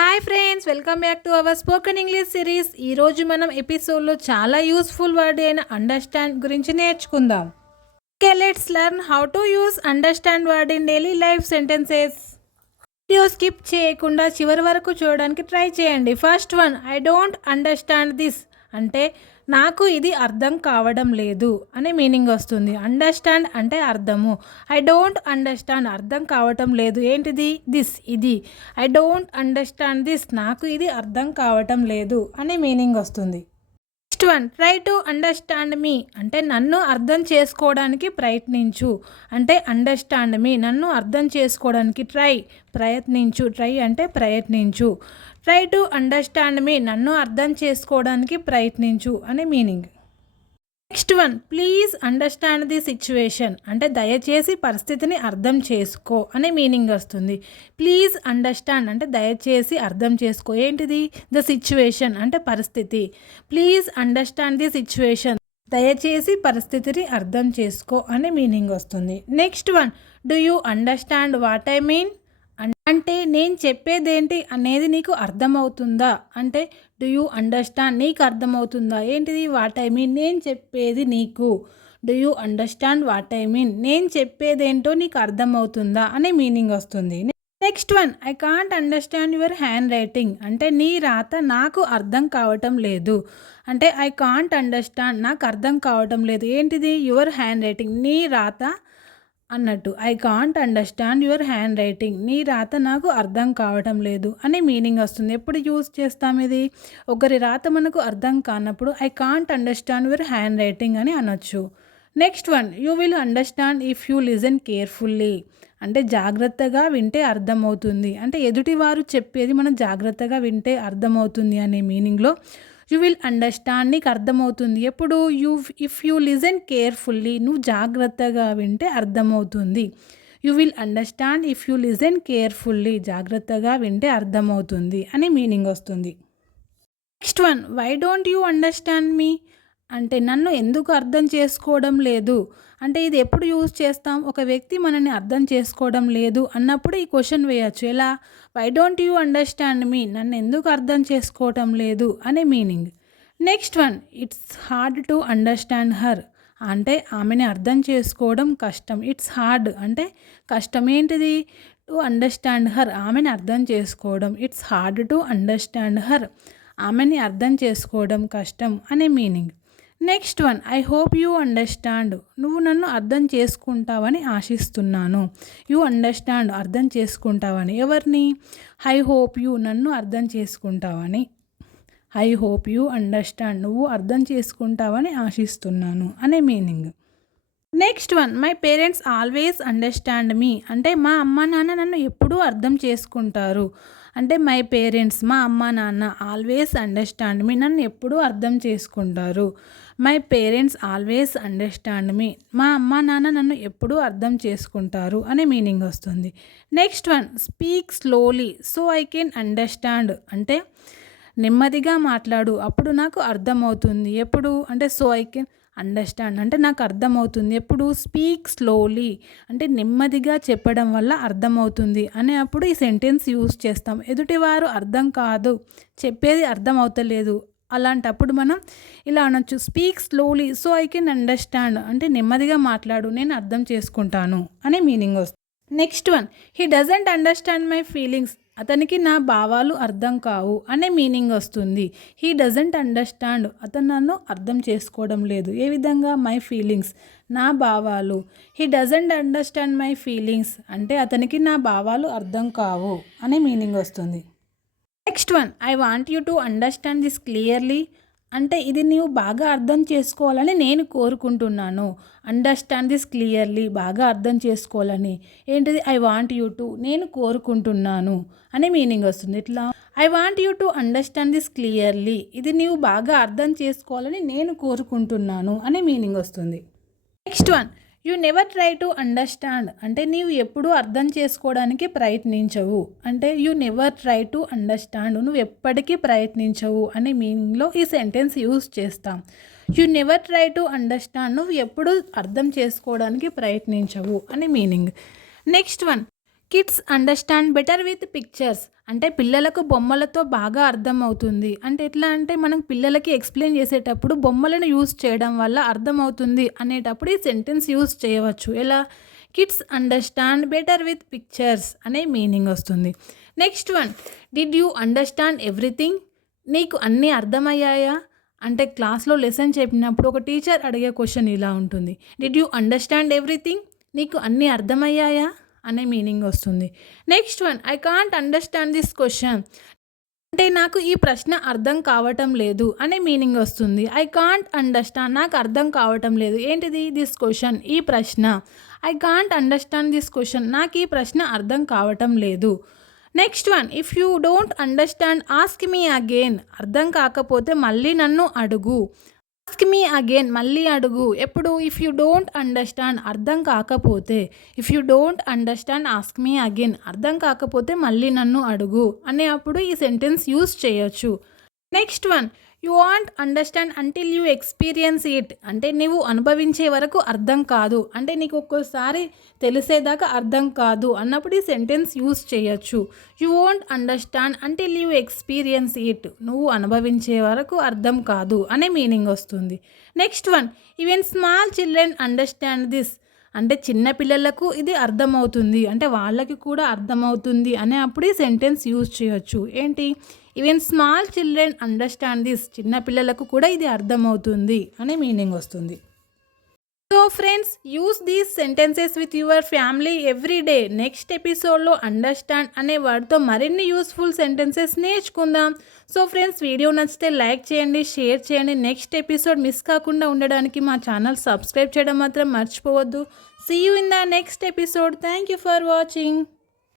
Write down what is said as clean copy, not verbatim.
Hi friends, welcome back to our spoken English series. ఈరోజు మనం ఎపిసోడ్లో చాలా యూస్ఫుల్ వర్డ్ అయిన అండర్స్టాండ్ గురించి నేర్చుకుందాం. Okay, let's learn how to use understand word in daily life sentences. Video skip చేయకుండా చివరి వరకు చూడడానికి ట్రై చేయండి. First one, I don't understand this అంటే నాకు ఇది అర్థం కావడం లేదు అనే మీనింగ్ వస్తుంది. అండర్స్టాండ్ అంటే అర్థము. ఐ డోంట్ అండర్స్టాండ్ అర్థం కావటం లేదు. ఏంటిది? దిస్, ఇది. ఐ డోంట్ అండర్స్టాండ్ దిస్ నాకు ఇది అర్థం కావటం లేదు అనే మీనింగ్ వస్తుంది. Next one, try to understand me అంటే నన్ను అర్థం చేసుకోవడానికి ప్రయత్నించు. అంటే అండర్స్టాండ్ మీ నన్ను అర్థం చేసుకోవడానికి ప్రయత్నించు. ట్రై అంటే ప్రయత్నించు. ట్రై టు అండర్స్టాండ్ మీ నన్ను అర్థం చేసుకోవడానికి ప్రయత్నించు అనే meaning. Next one, please understand the situation అంటే దయచేసి పరిస్థితిని అర్థం చేసుకో అనే మీనింగ్ వస్తుంది. ప్లీజ్ అండర్స్టాండ్ అంటే దయచేసి అర్థం చేసుకో. ఏంటిది? ద సిచ్యువేషన్ అంటే పరిస్థితి. ప్లీజ్ అండర్స్టాండ్ ది సిచ్యువేషన్ దయచేసి పరిస్థితిని అర్థం చేసుకో అనే మీనింగ్ వస్తుంది. Next one, do you understand what I mean అంటే నేను చెప్పేదేంటి అనేది నీకు అర్థమవుతుందా. అంటే డూ యూ అండర్స్టాండ్ నీకు అర్థమవుతుందా. ఏంటిది? వాట్ ఐ మీన్ నేను చెప్పేది నీకు. Do you understand what I mean నేను చెప్పేదేంటో నీకు అర్థమవుతుందా అనే మీనింగ్ వస్తుంది. Next one, I can't understand your hand writing అంటే నీ రాత నాకు అర్థం కావటం లేదు. అంటే ఐ కాంట్ అండర్స్టాండ్ నాకు అర్థం కావటం లేదు. ఏంటిది? యువర్ హ్యాండ్ రైటింగ్ నీ రాత అన్నట్టు. I can't understand your hand writing నీ రాత నాకు అర్థం కావటం లేదు అనే మీనింగ్ వస్తుంది. ఎప్పుడు యూజ్ చేస్తాం ఇది? ఒకరి రాత మనకు అర్థం కానప్పుడు I can't understand your hand writing అని అనొచ్చు. Next one, you will understand if you listen carefully అంటే జాగ్రత్తగా వింటే అర్థమవుతుంది. అంటే ఎదుటివారు చెప్పేది మనం జాగ్రత్తగా వింటే అర్థమవుతుంది అనే మీనింగ్లో యూ విల్ అండర్స్టాండ్ నీకు అర్థమవుతుంది. ఎప్పుడు? ఇఫ్ యూ లిజన్ కేర్ఫుల్లీ నువ్వు జాగ్రత్తగా వింటే అర్థమవుతుంది. You will understand if you listen carefully జాగ్రత్తగా వింటే అర్థమవుతుంది అని మీనింగ్ వస్తుంది. Next one, why don't you understand me అంటే నన్ను ఎందుకు అర్థం చేసుకోవడం లేదు. అంటే ఇది ఎప్పుడు యూజ్ చేస్తాం? ఒక వ్యక్తి మనల్ని అర్థం చేసుకోవడం లేదు అన్నప్పుడు ఈ క్వశ్చన్ వేయచ్చు. ఎలా? వై డోంట్ యూ అండర్స్టాండ్ మీ నన్ను ఎందుకు అర్థం చేసుకోవటం లేదు అనే meaning. Next one, it's hard to understand her అంటే ఆమెని అర్థం చేసుకోవడం కష్టం. ఇట్స్ హార్డ్ అంటే కష్టం. ఏంటిది? టు అండర్స్టాండ్ హర్ ఆమెని అర్థం చేసుకోవడం. It's hard to understand her ఆమెని అర్థం చేసుకోవడం కష్టం అనే meaning. Next one, I hope you understand నువ్వు నన్ను అర్థం చేసుకుంటావని ఆశిస్తున్నాను. యూ అండర్స్టాండ్ అర్థం చేసుకుంటావని. ఎవరిని? ఐ హోప్ యూ నన్ను అర్థం చేసుకుంటావని. ఐ హోప్ యూ అండర్స్టాండ్ నువ్వు అర్థం చేసుకుంటావని ఆశిస్తున్నాను అనే meaning. Next one, my parents always understand me అంటే మా అమ్మ నాన్న నన్ను ఎప్పుడూ అర్థం చేసుకుంటారు. అంటే మై పేరెంట్స్ మా అమ్మ నాన్న ఆల్వేస్ అండర్స్టాండ్ మీ నన్ను ఎప్పుడూ అర్థం చేసుకుంటారు. మై పేరెంట్స్ ఆల్వేస్ అండర్స్టాండ్ మీ మా అమ్మ నాన్న నన్ను ఎప్పుడూ అర్థం చేసుకుంటారు అనే మీనింగ్ వస్తుంది. Next one, speak slowly so I can understand అంటే నెమ్మదిగా మాట్లాడు అప్పుడు నాకు అర్థమవుతుంది. ఎప్పుడు? అంటే సో ఐ కెన్ అండర్స్టాండ్ అంటే నాకు అర్థమవుతుంది. ఎప్పుడు? స్పీక్ స్లోలీ అంటే నెమ్మదిగా చెప్పడం వల్ల అర్థమవుతుంది అనే అప్పుడు ఈ సెంటెన్స్ యూజ్ చేస్తాం. ఎదుటివారు అర్థం కాదు, చెప్పేది అర్థం అవుతలేదు, అలాంటప్పుడు మనం ఇలా అనొచ్చు, speak slowly so I can understand అంటే నెమ్మదిగా మాట్లాడు నేను అర్థం చేసుకుంటాను అనే మీనింగ్ వస్తుంది. Next one, he doesn't understand my feelings అతనికి నా భావాలు అర్థం కావు అనే మీనింగ్ వస్తుంది. హీ డజంట్ అండర్స్టాండ్ అతను నన్ను అర్థం చేసుకోవడం లేదు. ఏ విధంగా? మై ఫీలింగ్స్ నా భావాలు. He doesn't understand my feelings అంటే అతనికి నా భావాలు అర్థం కావు అనే మీనింగ్ వస్తుంది. Next one, I want you to understand this clearly అంటే ఇది నీవు బాగా అర్థం చేసుకోవాలని నేను కోరుకుంటున్నాను. అండర్స్టాండ్ దిస్ క్లియర్లీ బాగా అర్థం చేసుకోవాలని. ఏంటిది? ఐ వాంట్ యూ టు నేను కోరుకుంటున్నాను అనే మీనింగ్ వస్తుంది. ఇట్లా I want you to understand this clearly ఇది నీవు బాగా అర్థం చేసుకోవాలని నేను కోరుకుంటున్నాను అనే మీనింగ్ వస్తుంది. Next one, you never try to understand అంటే నీవు ఎప్పుడూ అర్థం చేసుకోవడానికి ప్రయత్నించవు. అంటే you never try to understand నువ్వు ఎప్పటికీ ప్రయత్నించవు అనే మీనింగ్లో ఈ సెంటెన్స్ యూజ్ చేస్తాం. You never try to understand నువ్వు ఎప్పుడూ అర్థం చేసుకోవడానికి ప్రయత్నించవు అనే meaning. Next one, kids understand better with pictures అంటే పిల్లలకు బొమ్మలతో బాగా అర్థమవుతుంది. అంటే ఎట్లా అంటే మనం పిల్లలకి ఎక్స్‌ప్లెయిన్ చేసేటప్పుడు బొమ్మలను యూజ్ చేయడం వల్ల అర్థమవుతుంది అనేటప్పుడు ఈ సెంటెన్స్ యూజ్ చేయవచ్చు. ఎలా? Kids understand better with pictures అనే మీనింగ్ వస్తుంది. Next one, did you understand everything? నీకు అన్నీ అర్థమయ్యాయా? అంటే క్లాస్‌లో లెసన్ చెప్పినప్పుడు ఒక టీచర్ అడిగే క్వెషన్ ఇలా ఉంటుంది. Did you understand everything? నీకు అన్నీ అర్థమయ్యాయా అనే మీనింగ్ వస్తుంది. Next one, I can't understand this question. అంటే నాకు ఈ ప్రశ్న అర్థం కావటం లేదు అనే మీనింగ్ వస్తుంది. ఐ కాంట్ అండర్‌స్టాండ్, నాకు అర్థం కావటం లేదు. ఏంటిది? దిస్ క్వెషన్, ఈ ప్రశ్న. I can't understand this question, నాకు ఈ ప్రశ్న అర్థం కావటం లేదు. Next one, if you don't understand ask me again. అర్థం కాకపోతే మళ్ళీ నన్ను అడుగు. ఆస్క్ మీ అగైన్, మళ్ళీ అడుగు. ఎప్పుడు? ఇఫ్ యూ డోంట్ అండర్‌స్టాండ్, అర్థం కాకపోతే. If you don't understand ask me again, అర్థం కాకపోతే మళ్ళీ నన్ను అడుగు అనే అప్పుడు ఈ సెంటెన్స్ యూజ్ చేయొచ్చు. Next one, you want understand until you experience it. అంటే నీవు అనుభవించే వరకు అర్థం కాదు. అంటే నీకు ఒక్కోసారి తెలిసేదాకా అర్థం కాదు అన్నప్పుడు ఈ సెంటెన్స్ యూజ్ చేయొచ్చు. You won't understand until you experience it. నువ్వు అనుభవించే వరకు అర్థం కాదు అనే మీనింగ్ వస్తుంది. Next one, even small children understand this. అంటే చిన్న పిల్లలకు ఇది అర్థమవుతుంది. అంటే వాళ్ళకి కూడా అర్థమవుతుంది అనే అప్పుడు ఈ సెంటెన్స్ యూజ్ చేయొచ్చు. ఏంటి? Even small children understand this. చిన్న పిల్లలకు కూడా ఇది అర్థమవుతుంది అనే మీనింగ్ వస్తుంది. So friends, use these sentences with your family every day. Next ఎపిసోడ్లో అండర్‌స్టాండ్ అనే వర్డ్తో మరిన్ని యూస్ఫుల్ సెంటెన్సెస్ నేర్చుకుందాం. సో ఫ్రెండ్స్, వీడియో నచ్చితే లైక్ చేయండి, షేర్ చేయండి. నెక్స్ట్ ఎపిసోడ్ మిస్ కాకుండా ఉండడానికి మా ఛానల్ సబ్స్క్రైబ్ చేయడం మాత్రం మర్చిపోవద్దు. See you in the next episode. Thank you for watching.